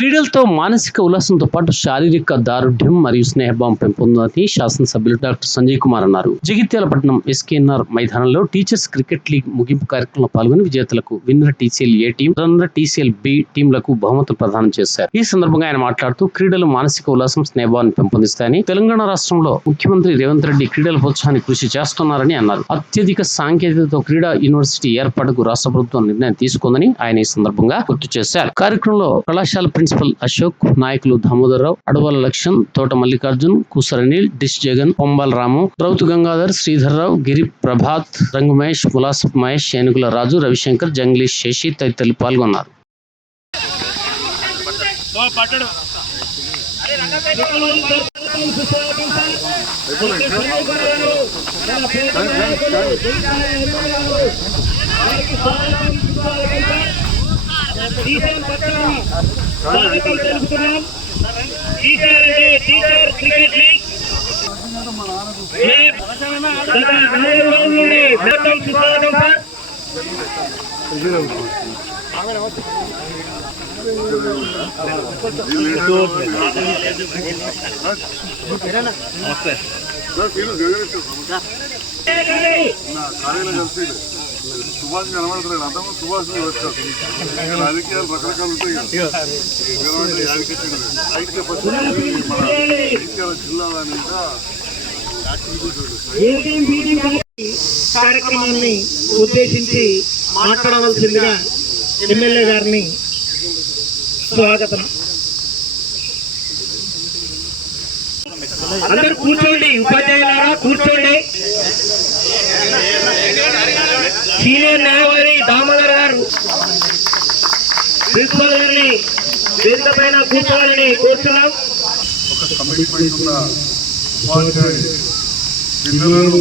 క్రీడలతో మానసిక ఉల్లాసంతో పాటు శారీరక దారుఢ్యం మరియు స్నేహభావం పెంపొందని శాసనసభ్యులు డాక్టర్ సంజయ్ కుమార్ అన్నారు. జగిత్యాల పట్టణం ఎస్కేఎన్ఆర్ మైదానంలో టీచర్స్ క్రికెట్ లీగ్ ముగింపు కార్యక్రమంలో పాల్గొని విజేతలకు winner TCL A team runner TCL B టీంలకు బహుమతులు ప్రదానం చేశారు. ఈ సందర్భంగా ఆయన మాట్లాడుతూ క్రీడలు మానసిక ఉల్లాసం స్నేహభావాన్ని పెంపొందిస్తాయని తెలంగాణ రాష్ట్రంలో ముఖ్యమంత్రి రేవంత్ రెడ్డి క్రీడల ప్రోత్సాహానికి కృషి చేస్తున్నారని అన్నారు. అత్యధిక సాంకేతికతతో క్రీడా యూనివర్సిటీ ఏర్పాటుకు రాష్ట్ర ప్రభుత్వం నిర్ణయం తీసుకుందని ఆయన ఈ సందర్భంగా గుర్తు చేశారు. కార్యక్రమంలో కళాశాల ప్రిన్సిపల్ అశోక్ నాయకులు దామోదరరావు అడవల లక్ష్మణ్ తోట మల్లికార్జున్ కూసరనీల్ డిష్ జగన్ పొంబాల రాము రౌతు గంగాధర్ శ్రీధర్రావు గిరి ప్రభాత్ రంగు మహేష్ ములాసప్ మహేష్ ఏనుగుల రాజు రవిశంకర్ జంగ్లీ శశి తదితరులు పాల్గొన్నారు టీచర్ పక్కన టీచర్ క్రికెట్ లీగ్ గత నాలుగు రోజుల నుండి స్వాగతం సుస్వాగతం సార్ సుభాష్ కనబడతారు అంతకు సుభాష్ రాజకీయాలు రకరకాలు ఉంటాయి మన కార్యక్రమాన్ని ఉద్దేశించి మాట్లాడవలసిందిగా ఎమ్మెల్యే గారిని స్వాగతం. అందరు కూర్చోండి ఉపాధ్యాయులారా కూర్చోండి సీనియర్ న్యాయవాది దామోదర్ గారు ప్రిన్సిపల్ గారిని వేదిక పైన కూర్చోవాలని కోరుతున్నాం ఒక కమిట్మెంట్ ఉన్న ఉపాధ్యాయులు పిల్లలను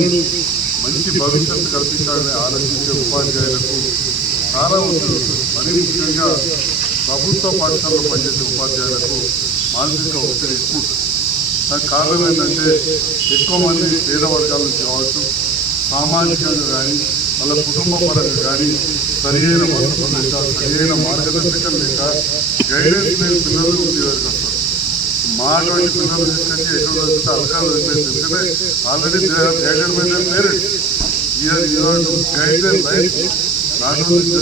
మంచి భవిష్యత్తు కల్పించాలని ఆలోచించే ఉపాధ్యాయులకు చాలా ఒత్తిడి ఉంటుంది మరీ ముఖ్యంగా ప్రభుత్వ పాఠశాలలో పనిచేసే ఉపాధ్యాయులకు మానసిక ఒత్తిడి ఎక్కువ దానికి కారణం ఏంటంటే ఎక్కువ మంది పేద వర్గాల నుంచి కావచ్చు సామాజికంగా కానీ వాళ్ళ కుటుంబ పరంగా కానీ సరియైన వసతులు లేక సరియైన మార్గదర్శకం లేక గైడెన్స్ లేని పిల్లలు మీ వస్తారు మా పిల్లలు తీసుకొచ్చి ఎక్కడ వస్తే అలకాలు అయిపోయింది ఎందుకంటే already guided by their parents year your to life not only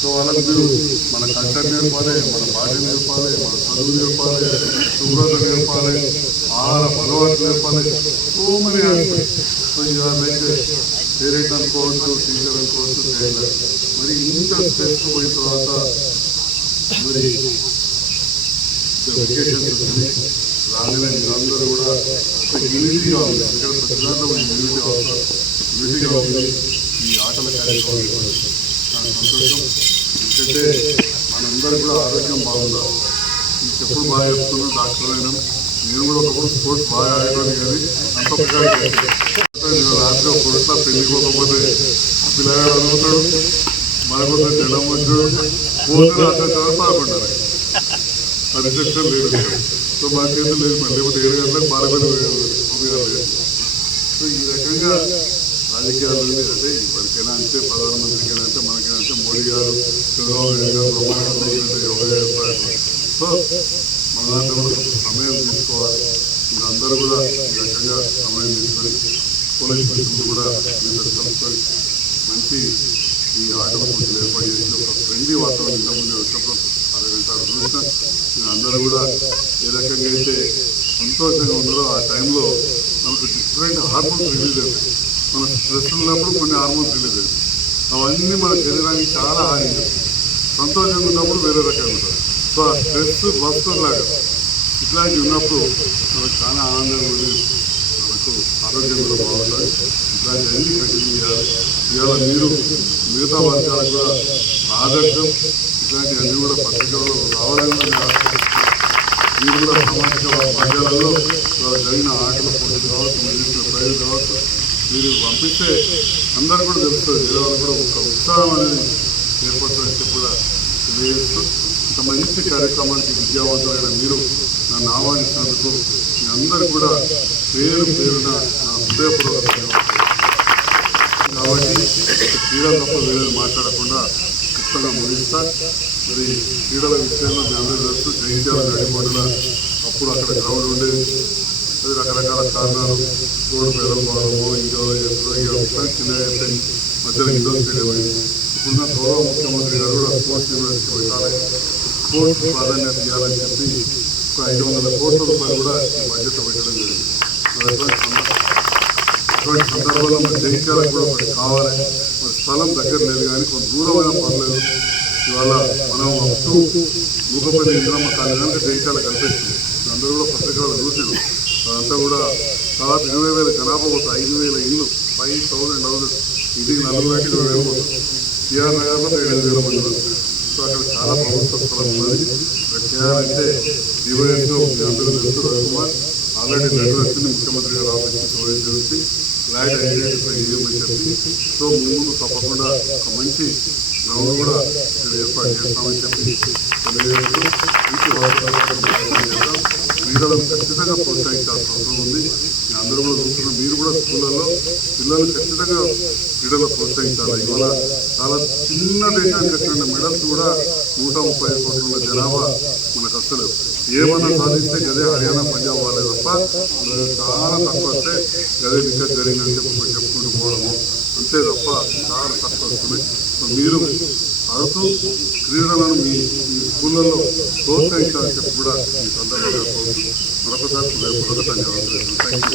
so వాళ్ళకు మీరు మన కంటెంట్ నేర్పాలి మన భాష నేర్పాలి మన చదువు నేర్పాలి శుభ్రత నేర్పాలి ఆహార అలవాటు నేర్పాలి. So many so you're like parent అనుకోవచ్చు టీచర్ అనుకోవచ్చు టైలర్ మరి ఇంత స్ట్రెస్ పోయిన తర్వాత మరి వెకేషన్స్ వచ్చింది రాగానే మీరందరూ కూడా ఒక యూనిటీగా ఉంది. ఇక్కడ ప్రతి దాంట్లో ఒక యూనిటీ అవసరం యూనిటీగా ఉంది. ఈ ఆటల కార్యక్రమం. సంతోషం. ఎందుకంటే మనందరూ కూడా ఆరోగ్యం బాగుండాలి. ఎప్పుడు బాగా చెప్తున్నాం డాక్టర్ అయినా నేను కూడా ఒకప్పుడు స్పోర్ట్స్ బాగా ఆడేవాడిని కానీ అంత పోతే రాత్రి లేదు. సో మా చేతులు లేదు మరి లేకపోతే ఏడు గంటలకు సో ఈ రకంగా రాజకీయాలు అంటే ఎవరికైనా అంతే ప్రధానమంత్రికైనా అంటే మనకైనా అంటే మోడీ గారు చంద్రబాబు నాయుడు గారు ఎవరు చేస్తారు సో మన దాంట్లో కూడా సమయం తీసుకోవాలి. మీరందరూ కూడా ఈ రకంగా సమయం తీసుకొని పోలీస్ మిత్రులు కూడా మీతో మంచి ఈ ఆటల ఏర్పాటు చేసి ఒక ఫ్రెండ్లీ వాతావరణం ఇంతకుముందు వచ్చినప్పుడు అరగంట చూసిన అందరూ కూడా ఏ రకంగా అయితే సంతోషంగా ఉన్నారో ఆ టైంలో మనకు డిఫరెంట్ హార్మోన్స్ రిలీజ్ అవుతాయి. మన స్ట్రెస్ ఉన్నప్పుడు కొన్ని హార్మోన్స్ రిలీజ్ అవుతాయి. అవన్నీ మన శరీరానికి చాలా హాని సంతోషంగా ఉన్నప్పుడు వేరే రకంగా ఉంటుంది సో ఆ స్ట్రెస్ వస్తుంలాగా ఇట్లాంటివి ఉన్నప్పుడు మనకు చాలా ఆనందంగా ఉంది. ఆరోగ్యం కూడా బాగుంటుంది ఇట్లాంటి అన్ని కంటిన్యూ చేయాలి ఇవాళ మీరు మిగతా వర్గాలకు కూడా ఆదర్శం. ఇట్లాంటి అన్ని కూడా పత్రికల్లో రావడం మీరు కూడా సామాజిక మాధ్యమాలలో జరిగిన ఆటల పోటీలు కావచ్చు మెడిసిన్ ప్రైజ్ కావచ్చు మీరు పంపిస్తే అందరూ కూడా తెలుస్తుంది వేరే కూడా ఒక ఉత్సాహం అనేది ఏర్పడుతుందని కూడా తెలియజేస్తూ ఇంత మంచి కార్యక్రమానికి విద్యావంతులైన మీరు నన్ను ఆహ్వానించినందుకు మీ అందరూ కూడా పేరు పేరున నా హృదయపూర్వక కాబట్టి క్రీడల తప్ప వేరే మాట్లాడకుండా క్లుప్తంగా ముగిస్తా మరి క్రీడల విషయంలో మీ అందరూ తెలుసు జయించాల నడిపడిన అప్పుడు అక్కడ గ్రౌండ్ ఉండేది. అది రకరకాల కారణాలు. రోడ్డు పెదలపోవడము ఇంకో ఎప్పుడో ఇక చిన్న అయిపోయింది మధ్యలో ఇండో స్టేడియం అయింది ఇప్పుడున్న గౌరవ ముఖ్యమంత్రి గారు కూడా స్పోర్ట్స్ యూనివర్సిటీ పెట్టాలి స్పోర్ట్స్ ప్రాధాన్యత ఇవ్వాలని చెప్పి ఒక ఐదు వందల కోట్ల రూపాయలు కూడా ఈ బడ్జెట్ పెట్టడం జరిగింది. అటువంటి సందర్భంలో మరి జయించాలకు కూడా మరి కావాలి మరి స్థలం దగ్గర లేదు కానీ కొంత దూరమైన పర్లేదు ఇవాళ మనం అప్పుడు మూకపల్లి ఇంద్రమ్మ కాలేజ్ కనుక కనిపిస్తుంది అందరూ కూడా పత్రికలు చూసారు అదంతా కూడా తర్వాత ఇరవై వేల జనాభా పోతుంది ఐదు వేల ఇల్లు ఫైవ్ థౌసండ్ హౌసెస్ ఇది నలుగురు పెట్టి ఇరవై వేలు పోతుంది టీఆర్ నగర్లో ఏడు వేల మంది సో అక్కడ చాలా ప్రభుత్వ స్థలం ఉన్నది. అక్కడ చేయాలంటే డివైఎస్లో మీ అందరూ తెలుసు రవికుమార్ ఆల్రెడీ లెటర్ వచ్చింది ముఖ్యమంత్రి గారు ఆఫీస్కి చూడడం జరిగింది ల్యాండ్ ఐడెంటిఫై చేయమని చెప్పి. సో ముందు తప్పకుండా ఒక మంచి గ్రౌండ్ కూడా ఇక్కడ ఏర్పాటు చేస్తామని చెప్పి తెలియజేస్తూ క్రీడలను ఖచ్చితంగా ప్రోత్సహించాల్సిన అవసరం ఉంది. అందరూ కూడా చూస్తున్న మీరు కూడా స్కూళ్ళలో పిల్లలు ఖచ్చితంగా క్రీడలు ప్రోత్సహించాలి. ఇవాళ చాలా చిన్న దేశానికి వచ్చిన మెడల్స్ కూడా నూట ముప్పై కోట్ల జనాభా మనకు అసలు ఏమన్నా సాధిస్తే గదే హర్యానా పంజాబ్ వాళ్ళే తప్ప చాలా తక్కువ వస్తే గదే దిగ్గర జరిగిందని చెప్పి చెప్పుకుంటూ పోవడము. అంతే తప్ప చాలా తక్కువ వస్తున్నాయి. మీరు ఆడుతూ క్రీడలను మీ మీ స్కూళ్ళలో ప్రోత్సహించాలని చెప్పి కూడా ఈ సందర్భంగా మరొకసారి ధన్యవాదాలు. Thank you